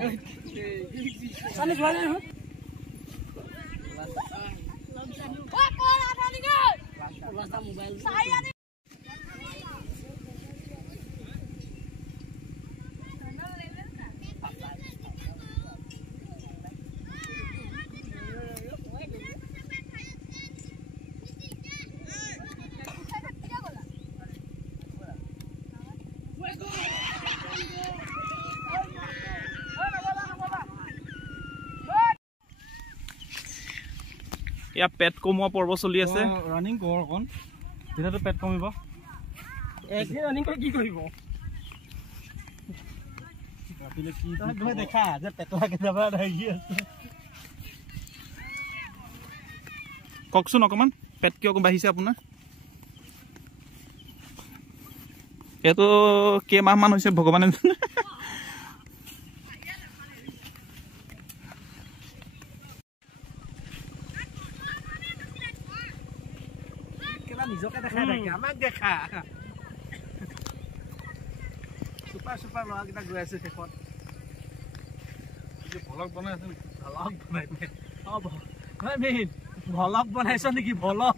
Sana jual ni. Saya ni. या पेट कमोৱা পৰ্ব চলি আছে ৰানিং কৰ কোন তেতিয়াতো পেট কমিব একদিন ৰানিং কৰি কি কৰিব ৰাতিলে কি তই দেখা যে পেটলা কেতিয়াবা লাগি আছে ককচোন অকমান পেট কিয় বাঢ়িছে আপোনাৰ এটো কে মাহ মান হৈছে ভগৱানে নিজকে দেখা থাকে আমাক দেখা সুপাৰ সুপাৰ লোৱা কিটা গৈ আছে শেষত ভলক বনাই আছে ভলক বনাই ভলক বনাইছ নেকি ভলক